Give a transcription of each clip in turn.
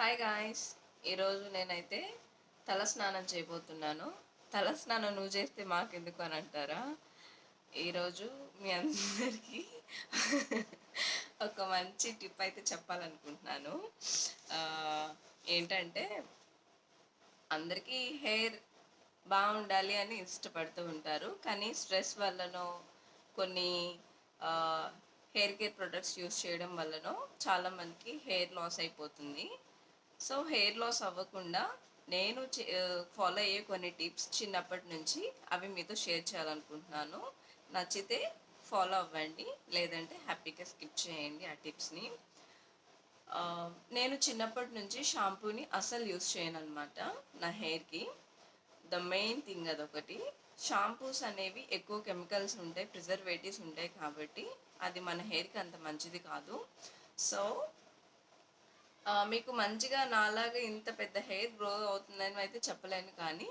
Hi guys. ఈరోజు నేనైతే తలస్నానం చేయబోతున్నాను. తలస్నానం నువ్వు చేస్తే మాకెందుకు అని అంటారా? ఈరోజు మీ అందరికీ ఒక మంచి టిప్ అయితే చెప్పాలనుకుంటున్నాను. ఏంటంటే అందరికీ హెయిర్ బాగుండాలి అని ఇష్టపడుతూ ఉంటారు, కానీ స్ట్రెస్ వల్లనో కొన్ని హెయిర్ కేర్ ప్రొడక్ట్స్ యూస్ చేయడం వల్లనో చాలామందికి హెయిర్ లాస్ అయిపోతుంది. సో హెయిర్ లాస్ అవ్వకుండా నేను ఫాలో అయ్యే కొన్ని టిప్స్ చిన్నప్పటి నుంచి అవి మీతో షేర్ చేయాలనుకుంటున్నాను. నచ్చితే ఫాలో అవ్వండి, లేదంటే హ్యాపీగా స్కిప్ చేయండి ఆ టిప్స్ని. నేను చిన్నప్పటి నుంచి షాంపూని అస్సలు యూస్ చేయను అనమాట నా హెయిర్కి. ద మెయిన్ థింగ్ అదొకటి. షాంపూస్ అనేవి ఎక్కువ కెమికల్స్ ఉంటాయి, ప్రిజర్వేటివ్స్ ఉంటాయి, కాబట్టి అది మన హెయిర్కి అంత మంచిది కాదు. సో మీకు మంచిగా నాలాగా ఇంత పెద్ద హెయిర్ గ్రో అవుతుందని అయితే చెప్పలేను, కానీ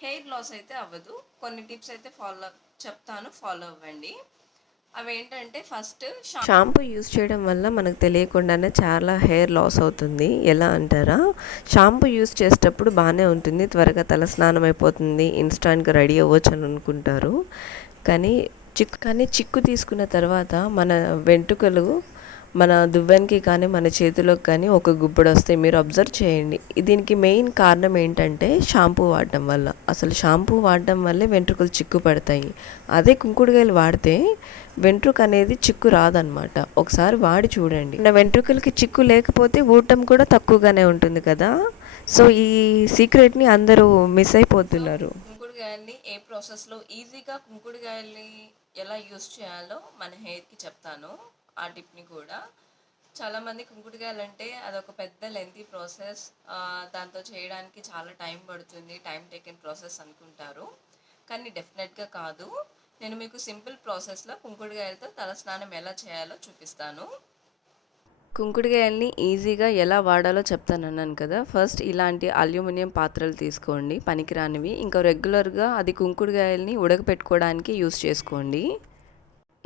హెయిర్ లాస్ అయితే అవ్వదు. కొన్ని టిప్స్ అయితే చెప్తాను, ఫాలో అవ్వండి. అవేంటంటే ఫస్ట్ షాంపూ యూస్ చేయడం వల్ల మనకు తెలియకుండానే చాలా హెయిర్ లాస్ అవుతుంది. ఎలా అంటారా? షాంపూ యూస్ చేసేటప్పుడు బాగానే ఉంటుంది, త్వరగా తల స్నానం అయిపోతుంది, ఇన్స్టాంట్గా రెడీ అవ్వచ్చు అని అనుకుంటారు. కానీ చిక్కు తీసుకున్న తర్వాత మన వెంట్రుకలు మన దువ్వెనకి కానీ మన చేతిలోకి కానీ ఒక గుబ్బడు వస్తాయి. మీరు అబ్జర్వ్ చేయండి. దీనికి మెయిన్ కారణం ఏంటంటే షాంపూ వాడటం వల్ల. అసలు షాంపూ వాడటం వల్లే వెంట్రుకలు చిక్కు పడతాయి. అదే కుంకుడుకాయలు వాడితే వెంట్రుక అనేది చిక్కు రాదనమాట. ఒకసారి వాడి చూడండి. నా వెంట్రుకలకి చిక్కు లేకపోతే ఊడటం కూడా తక్కువగానే ఉంటుంది కదా. సో ఈ సీక్రెట్ని అందరూ మిస్ అయిపోతున్నారు. కుంకుడుకాయల్ని ఏ ప్రాసెస్లో ఈజీగా కుంకుడుకాయల్ని ఎలా యూస్ చేయాలో మన హెయిర్కి చెప్తాను. ఆ టిప్ని కూడా. చాలామంది కుంకుడుకాయలు అంటే అదొక పెద్ద లెంతీ ప్రాసెస్, దాంతో చేయడానికి చాలా టైం పడుతుంది, టైం టేకెన్ ప్రాసెస్ అనుకుంటారు. కానీ డెఫినెట్గా కాదు. నేను మీకు సింపుల్ ప్రాసెస్లో కుంకుడుకాయలతో తలస్నానం ఎలా చేయాలో చూపిస్తాను. కుంకుడుకాయల్ని ఈజీగా ఎలా వాడాలో చెప్తానన్నాను కదా. ఫస్ట్ ఇలాంటి అల్యూమినియం పాత్రలు తీసుకోండి, పనికిరానివి. ఇంకా రెగ్యులర్గా అది కుంకుడుకాయల్ని ఉడకపెట్టుకోవడానికి యూస్ చేసుకోండి.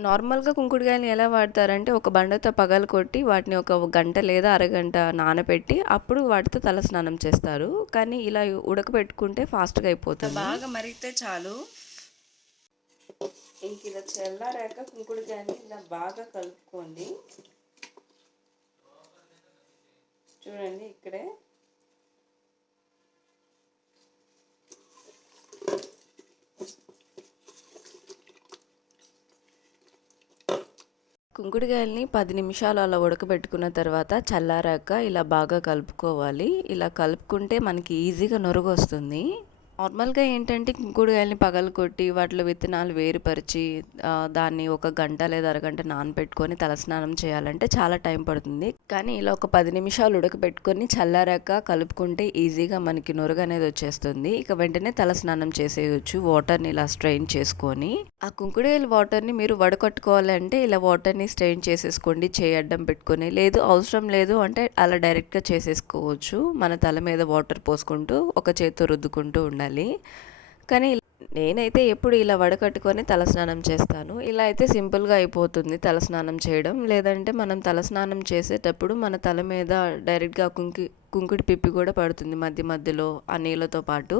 నార్మల్గా కుంకుడుకాయలని ఎలా వాడతారంటే ఒక బండతో పగలు కొట్టి వాటిని ఒక గంట లేదా అరగంట నానబెట్టి అప్పుడు వాటితో తలస్నానం చేస్తారు. కానీ ఇలా ఉడకబెట్టుకుంటే ఫాస్ట్గా అయిపోతుంది. బాగా మరిగితే చాలు. ఇంక ఇలా చల్లారాక కుంకుడుకాయని ఇలా బాగా కలుపుకోండి. చూడండి ఇక్కడే కుంకుడుకాయల్ని 10 నిమిషాలు అలా ఉడకబెట్టుకున్న తర్వాత చల్లారాక ఇలా బాగా కలుపుకోవాలి. ఇలా కలుపుకుంటే మనకి ఈజీగా నొరుగు వస్తుంది. నార్మల్గా ఏంటంటే కుంకుడుకాయల్ని పగలగొట్టి వాటిలో విత్తనాలు వేరుపరిచి దాన్ని ఒక గంట లేదా అరగంట నానబెట్టుకొని తలస్నానం చేయాలంటే చాలా టైం పడుతుంది. కానీ ఇలా ఒక 10 నిమిషాలు ఉడకబెట్టుకొని చల్లారాక కలుపుకుంటే ఈజీగా మనకి నొరుగు అనేది వచ్చేస్తుంది. ఇక వెంటనే తలస్నానం చేసేయచ్చు వాటర్ని ఇలా స్ట్రెయిన్ చేసుకొని. ఆ కుంకుడుకాయల వాటర్ని మీరు వడకట్టుకోవాలంటే ఇలా వాటర్ని స్ట్రెయిన్ చేసేసుకోండి, చేయి అడ్డం పెట్టుకొని. లేదు అవసరం లేదు అంటే అలా డైరెక్ట్గా చేసేసుకోవచ్చు. మన తల మీద వాటర్ పోసుకుంటూ ఒక చేతితో రుద్దుకుంటూ ఉండాలి. కానీ నేనైతే ఎప్పుడు ఇలా వడకట్టుకొని తలస్నానం చేస్తాను. ఇలా అయితే సింపుల్గా అయిపోతుంది తలస్నానం చేయడం. లేదంటే మనం తలస్నానం చేసేటప్పుడు మన తల మీద డైరెక్ట్గా కుంకుడి పిప్పి కూడా పడుతుంది మధ్య మధ్యలో ఆ నీళ్ళతో పాటు.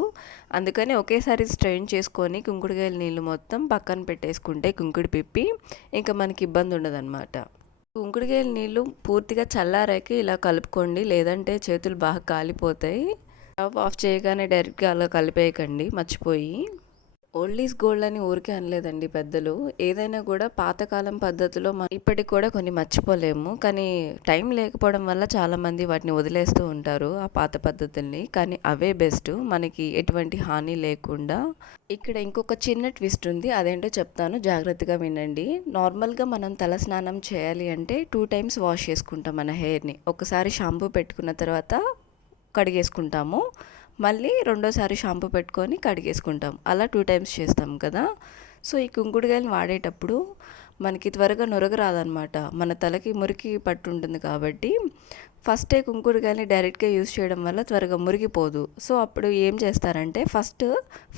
అందుకని ఒకేసారి స్ట్రెయిన్ చేసుకొని కుంకుడుకాయల నీళ్ళు మొత్తం పక్కన పెట్టేసుకుంటే కుంకుడి పిప్పి ఇంకా మనకి ఇబ్బంది ఉండదన్నమాట. కుంకుడుకాయల నీళ్ళు పూర్తిగా చల్లారాక ఇలా కలుపుకోండి, లేదంటే చేతులు బాగా కాలిపోతాయి. స్టవ్ ఆఫ్ చేయగానే డైరెక్ట్గా అలా కలిపేయకండి మర్చిపోయి. ఓల్డ్ ఈజ్ గోల్డ్ అని ఊరికే అనలేదండి పెద్దలు. ఏదైనా కూడా పాతకాలం పద్ధతిలో ఇప్పటికి కూడా కొన్ని మర్చిపోలేము. కానీ టైం లేకపోవడం వల్ల చాలామంది వాటిని వదిలేస్తూ ఉంటారు ఆ పాత పద్ధతుల్ని. కానీ అవే బెస్ట్, మనకి ఎటువంటి హాని లేకుండా. ఇక్కడ ఇంకొక చిన్న ట్విస్ట్ ఉంది, అదేంటో చెప్తాను, జాగ్రత్తగా వినండి. నార్మల్గా మనం తల స్నానం చేయాలి అంటే 2 టైమ్స్ వాష్ చేసుకుంటాం మన హెయిర్ని. ఒకసారి షాంపూ పెట్టుకున్న తర్వాత కడిగేసుకుంటాము, మళ్ళీ రెండోసారి షాంపూ పెట్టుకొని కడిగేసుకుంటాం. అలా 2 టైమ్స్ చేస్తాం కదా. సో ఈ కుంకుడుకాయలు వాడేటప్పుడు మనకి త్వరగా నొరగ రాదనమాట. మన తలకి మురికి పట్టుంటుంది కాబట్టి ఫస్టే కుంకుడుకాయని డైరెక్ట్గా యూస్ చేయడం వల్ల త్వరగా మురిగిపోదు. సో అప్పుడు ఏం చేస్తారంటే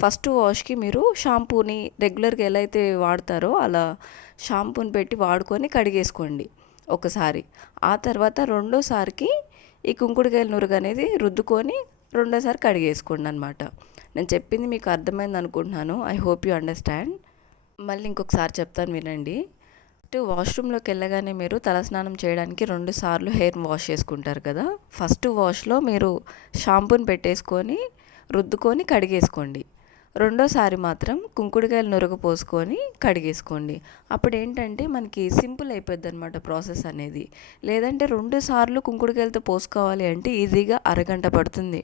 ఫస్ట్ వాష్కి మీరు షాంపూని రెగ్యులర్గా ఎలా అయితే వాడతారో అలా షాంపూని పెట్టి వాడుకొని కడిగేసుకోండి ఒకసారి. ఆ తర్వాత రెండోసారికి ఈ కుంకుడుకాయల నురుగు అనేది రుద్దుకొని రెండోసారి కడిగేసుకోండి అనమాట. నేను చెప్పింది మీకు అర్థమైంది అనుకుంటున్నాను. I hope you understand. మళ్ళీ ఇంకొకసారి చెప్తాను వినండి. వాష్రూమ్లోకి వెళ్ళగానే మీరు తలస్నానం చేయడానికి 2 సార్లు హెయిర్ వాష్ చేసుకుంటారు కదా. ఫస్ట్ వాష్లో మీరు షాంపూని పెట్టేసుకొని రుద్దుకొని కడిగేసుకోండి. రెండోసారి మాత్రం కుంకుడుకాయలు నురగ పోసుకొని కడిగేసుకోండి. అప్పుడు ఏంటంటే మనకి సింపుల్ అయిపోద్ది అనమాట ప్రాసెస్ అనేది. లేదంటే 2 సార్లు కుంకుడుకాయలతో పోసుకోవాలి అంటే ఈజీగా అరగంట పడుతుంది.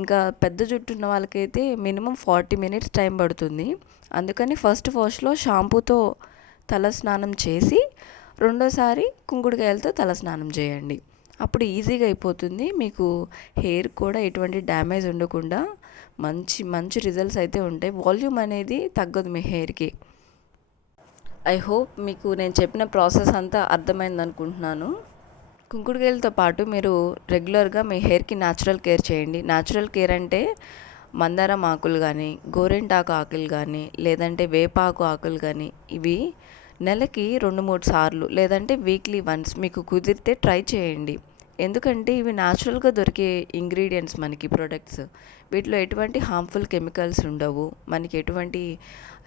ఇంకా పెద్ద జుట్టు ఉన్న వాళ్ళకైతే మినిమం 40 మినిట్స్ టైం పడుతుంది. అందుకని ఫస్ట్ వాష్లో షాంపూతో తల స్నానం చేసి రెండోసారి కుంకుడుకాయలతో తల స్నానం చేయండి. అప్పుడు ఈజీగా అయిపోతుంది. మీకు హెయిర్ కూడా ఎటువంటి డ్యామేజ్ ఉండకుండా మంచి మంచి రిజల్ట్స్ అయితే ఉంటాయి. వాల్యూమ్ అనేది తగ్గదు మీ హెయిర్కి. ఐ హోప్ మీకు నేను చెప్పిన ప్రాసెస్ అంతా అర్థమైంది అనుకుంటున్నాను. కుంకుడుకాయలతో పాటు మీరు రెగ్యులర్గా మీ హెయిర్కి న్యాచురల్ కేర్ చేయండి. న్యాచురల్ కేర్ అంటే మందారం ఆకులు కానీ, గోరింటాకు ఆకులు కానీ, లేదంటే వేపాకు ఆకులు కానీ, ఇవి నెలకి 2-3 సార్లు లేదంటే వీక్లీ వన్స్ మీకు కుదిరితే ట్రై చేయండి. ఎందుకంటే ఇవి న్యాచురల్గా దొరికే ఇంగ్రీడియంట్స్ మనకి ప్రొడక్ట్స్. వీటిలో ఎటువంటి హార్మ్ఫుల్ కెమికల్స్ ఉండవు. మనకి ఎటువంటి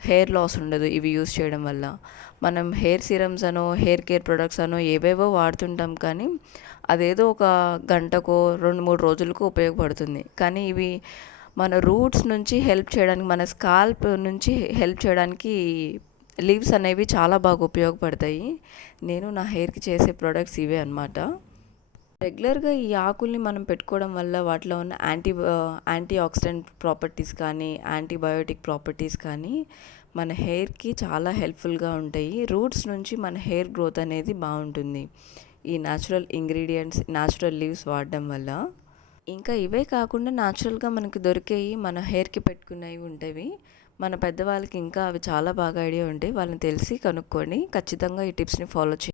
హెయిర్ లాస్ ఉండదు ఇవి యూస్ చేయడం వల్ల. మనం హెయిర్ సిరమ్స్ అనో హెయిర్ కేర్ ప్రొడక్ట్స్ అనో ఏవేవో వాడుతుంటాం, కానీ అదేదో ఒక గంటకో 2-3 రోజులకో ఉపయోగపడుతుంది. కానీ ఇవి మన రూట్స్ నుంచి హెల్ప్ చేయడానికి, మన స్కాల్ప్ నుంచి హెల్ప్ చేయడానికి లీవ్స్ అనేవి చాలా బాగా ఉపయోగపడతాయి. నేను నా హెయిర్కి చేసే ప్రొడక్ట్స్ ఇవే అన్నమాట. రెగ్యులర్గా ఈ ఆకుల్ని మనం పెట్టుకోవడం వల్ల వాటిలో ఉన్న యాంటీ ఆక్సిడెంట్ ప్రాపర్టీస్ కానీ, యాంటీబయోటిక్ ప్రాపర్టీస్ కానీ మన హెయిర్కి చాలా హెల్ప్ఫుల్గా ఉంటాయి. రూట్స్ నుంచి మన హెయిర్ గ్రోత్ అనేది బాగుంటుంది ఈ న్యాచురల్ ఇంగ్రీడియంట్స్, న్యాచురల్ లీవ్స్ వాడడం వల్ల. ఇంకా ఇవే కాకుండా న్యాచురల్గా మనకి దొరికేవి మన హెయిర్కి పెట్టుకునేవి ఉంటాయి. మన పెద్దవాళ్ళకి ఇంకా అవి చాలా బాగా ఐడియా ఉంటాయి. వాళ్ళని తెలిసి కనుక్కొని ఖచ్చితంగా ఈ టిప్స్ని ఫాలో చేయండి.